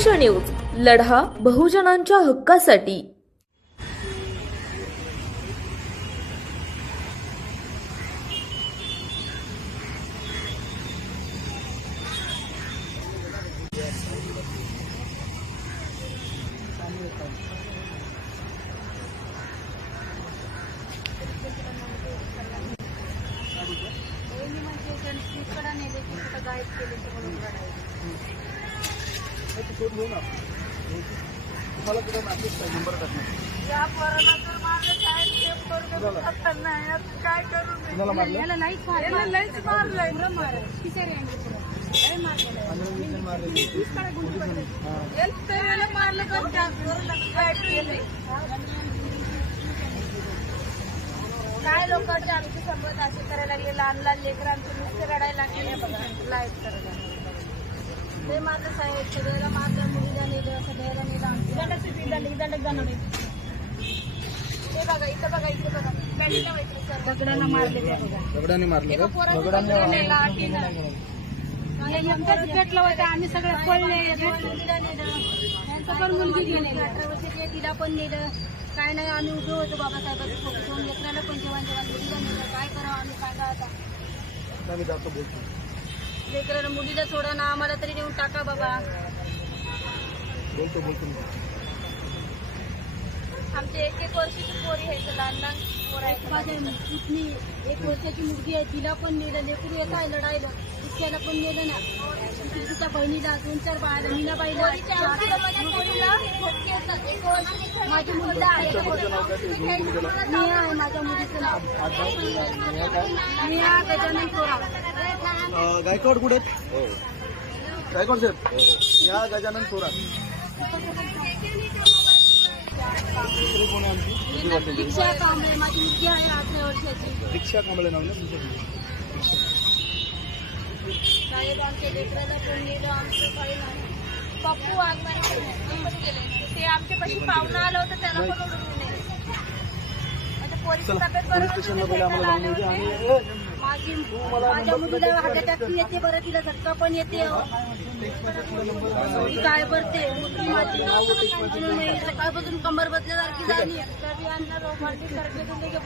संघर्ष न्यूज लढा बहुजनांच्या हक्कासाठी. तुम्हाला कुठे मॅसेज पाहिजे? नंबर टाकणार या पोराला तर माझं काय सेफ करून आता नाही. आता काय करू मी? कुणाला मारलं? याला मारलंय. मारले. याला तर याला मारलं पण पोराला काय केलंय? काय लोक आमची संबंध असे करायला लागले? लहान लहान लेकर आमचे नुसते रडायला लागले. बघा लाइट करायला ते माझं साहेब सगळ्याला माझं मुलीला नेलं सगळ्याला नेलं दंडक जाणार ते बघा इथं बघा इथे बघा. बॅटरीला माहिती दगडांना मारले ते बघा. दगडाने मारले एका का? पोराचं दगडाने दगड नेलं, आठीनं. आणि नंतर पेटलं होतं आम्ही सगळे पळले. मुलीला नेलं. यांचं पण मुलगी गेली अठरा वर्षाची आहे, तिला पण नेलं. काय नाही आम्ही उभे होतो बाबासाहेबांच्या फोटो लेकराला पण जेवण जेवण मुलीला नेलं काय करावं आम्ही सांगा आता. आम्ही जातो बोलतो लेकराला मुलीला सोडा ना आम्हाला तरी नेऊन टाका बाबा बोलतो बोलतो आमचे एक एक वर्षाची पोरी आहेत लहान लहान पोरं आहेत माझ्या पुतणी एक वर्षाची मुलगी आहे तिला पण नेलं लेकरू येत आहे लढायला दुसऱ्याला पण नेलं ना तिच्या बहिणीला दोन चार बाळाला मीना बाईला माझी मुलगी आहे नेहा आहे माझ्या मुलीचं नाव नेहा गजानन थोरा अं, गायकवाड कुठे आहेत? गायकवाड साहेब. या गजानन थोरात. दुसरी कोण आहे आमची किती वर्षाची दीक्षा कांबळे माझी मुलगी आहे अठरा वर्षाची. दीक्षा कांबळे नाव ना आमच्या लेकराला पण नेलं? आमचं काही नाही. पप्पू वाघमारे पण गेले ते आमच्या पाशी पाहुणं आलं होतं त्याला पण ओढून नेले आता पोरीची चला तब्येत पोलीस स्टेशनला नव्हती, पहिले आम्हाला जाऊन. आणि माझी माझ्या मुलीला हार्ट अटॅक येते बरं तिला झटका पण येते हो. काय करते मुलगी माझी. म्हणून मी सकाळपासून कंबर बदल्यासारखी झाली. कधी आणणार हो, बंडी सरकेतून लेके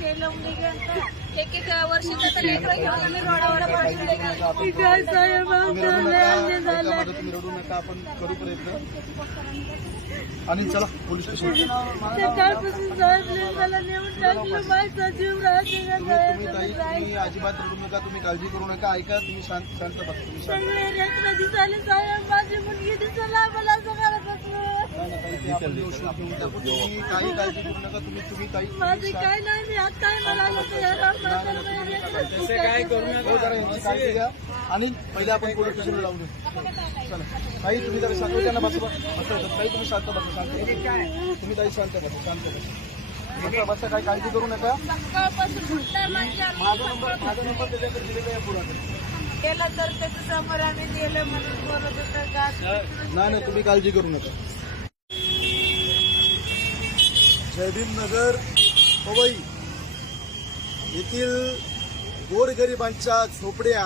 तेल लावून लेके एक एक लेकरं घेऊन आम्ही रोडावर काय साहेब झालं. तुम्ही रडू नका आपण करू प्रयत्न आणि चला पोलीस स्टेशन सकाळपासून मला नेऊन टाकलं माझा जीव राहते अजिबात रडू नका तुम्ही काळजी करू नका ऐका तुम्ही शांत शांत बसा तुम्ही शांत साहेब माझी मुलगी मला माझे काय नाही मी आता काय म्हणालो ते आणि पहिले आपण पोलीस स्टेशनला देऊ चला. ताई तुम्ही जरा शांत त्यांना बसा बसा. ताई तुम्ही शांत बसा शांत. तुम्ही ताई शांत बसा शांत बसा. काही काळजी करू नका. सकाळपासून घुसला माझ्या माझा नंबर माझा नंबर त्याच्याकडे दिलेला आहे पुढे केलं तर त्याच्यासमोर आम्ही गेलं म्हणून बोलत होतं का नाही नाही तुम्ही काळजी करू नका. नगर पवई. येथील गोरगरिबांच्या झोपड्या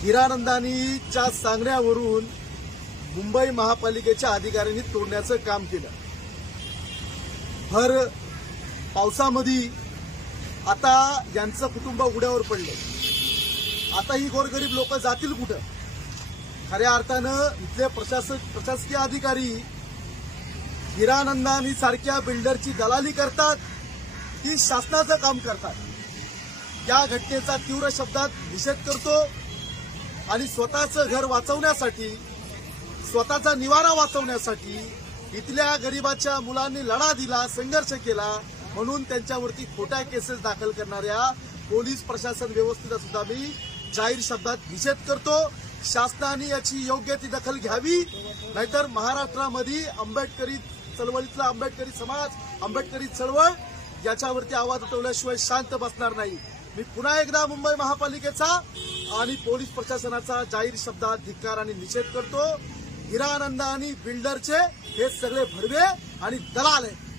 हिरानंदानीच्या सांगण्यावरून मुंबई महापालिकेच्या अधिकाऱ्यांनी तोडण्याचं काम केलं. भर पावसामध्ये आता यांचं कुटुंब उड्यावर पडलं. आता ही गोरगरीब लोक जातील कुठं? खऱ्या अर्थानं इथले प्रशासक प्रशासकीय अधिकारी हिरानंदानी सारख्या बिल्डरची दलाली करतात ती शासनाचं काम करतात. या घटनेचा तीव्र शब्दात निषेध करतो आणि स्वतःचं घर वाचवण्यासाठी स्वतःचा निवारा वाचवण्यासाठी इथल्या गरिबाच्या मुलांनी लढा दिला संघर्ष केला म्हणून त्यांच्यावरती खोट्या केसेस दाखल करणाऱ्या पोलीस प्रशासन व्यवस्थेचा सुद्धा मी जाहीर शब्दात निषेध करतो. शासनाने याची योग्य ती दखल घ्यावी नाहीतर महाराष्ट्रामध्ये आंबेडकरी चळवळीतला आंबेडकरी समाज आंबेडकरी चळवळ याच्यावरती आवाज उठवल्याशिवाय शांत बसणार नाही. मी पुन्हा एकदा मुंबई महापालिकेचा आणि पोलीस प्रशासनाचा जाहीर शब्दात धिक्कार आणि निषेध करतो. हिरानंद आणि बिल्डरचे हे सगळे भडवे आणि दलाल आहेत.